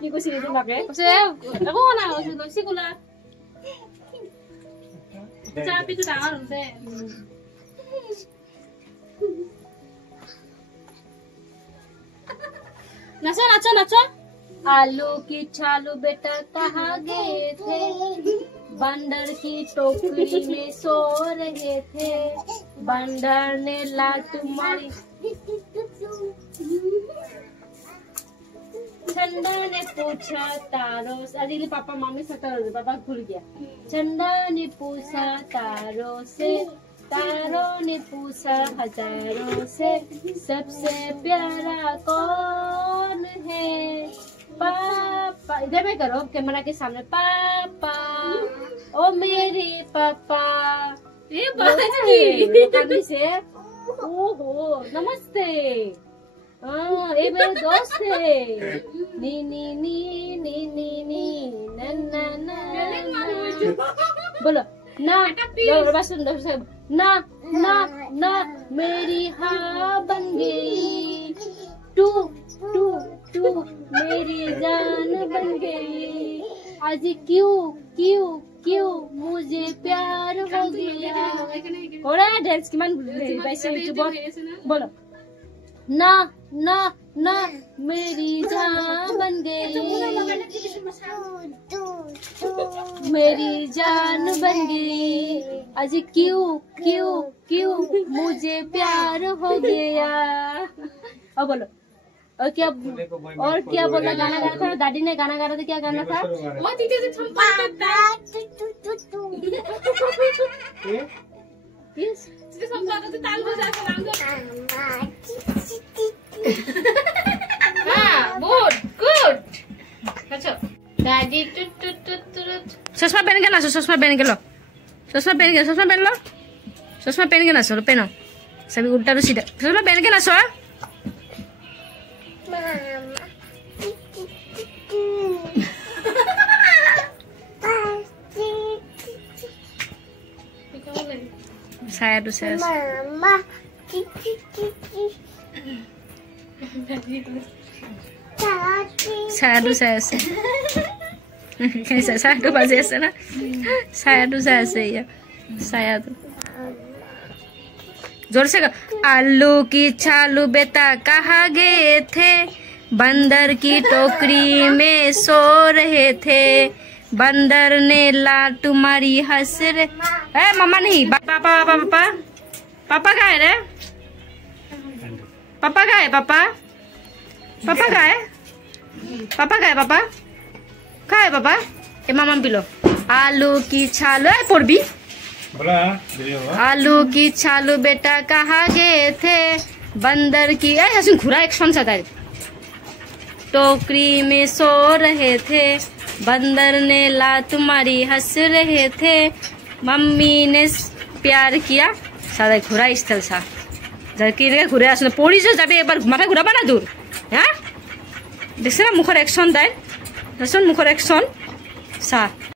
কি কৈছিল তোমাকে কৈছে একো না লৈছে কোলা চাপিটো ডাঙৰ হৈছে नाचो नाचो नाचो आलू की छालू बेटा कहाँ गए थे बंदर की टोकरी में सो रहे थे बंदर ने लात मारी चंदा ने पूछा तारों से अजी पापा मम्मी सटर पापा भूल गया चंदा ने पूछा तारों से तारों ने पूछा हजारों से सबसे प्यारा कौन है पापा इधर में करो कैमरा के सामने पापा ओ मेरे पापा ये बात से ओहो नमस्ते ये मेरे दोस्त है नी नी नी नी नी नी ना ना ना बोलो ना बस सुंदर से ना ना ना मेरी हाँ बन गई टू टू टू मेरी जान बन गई आज क्यों क्यों क्यों मुझे प्यार हो गया हो रहा है डांस की मन बोलो ना ना ना मेरी जान बन गई मेरी जान बन गई आज क्यों क्यों क्यों मुझे प्यार हो गया अब बोलो और क्या बोला गाना गाना था दादी ने गाना गाना था क्या गाना था चश्मा पहन के नाचो चश्मा पहन के लो चश्मा पहन के चश्मा पहन लो चश्मा पहन के नाचो पहनो सभी उल्टा तो सीधा चश्मा पहन के नाचो saya mama saya base ऐसे ना ऐसे ही है जोर से आलू की छालू बेटा कहाँ गए थे बंदर की टोकरी में सो रहे थे बंदर ने लात मारी हंस रे मामा नहीं पापा पापा पापा पापा कहाँ है रे पापा कहाँ है पापा पापा कहाँ है पापा कहाँ है पापा कहाँ है पापा ए मामा पिलो आलू की छालू पढ़ भी आलू की छालू बेटा कहाँ गए थे बंदर की घुरा एक्शन सा टोकरी में सो रहे थे बंदर ने लात मारी हंस रहे थे मम्मी ने प्यार किया सादा घुरा स्थल सा घुरे आस पड़ी जाबे एबार माथा घुराबा ना दूर हाँ देखছে না মুখর অ্যাকশন দেয় মুখর অ্যাকশন सा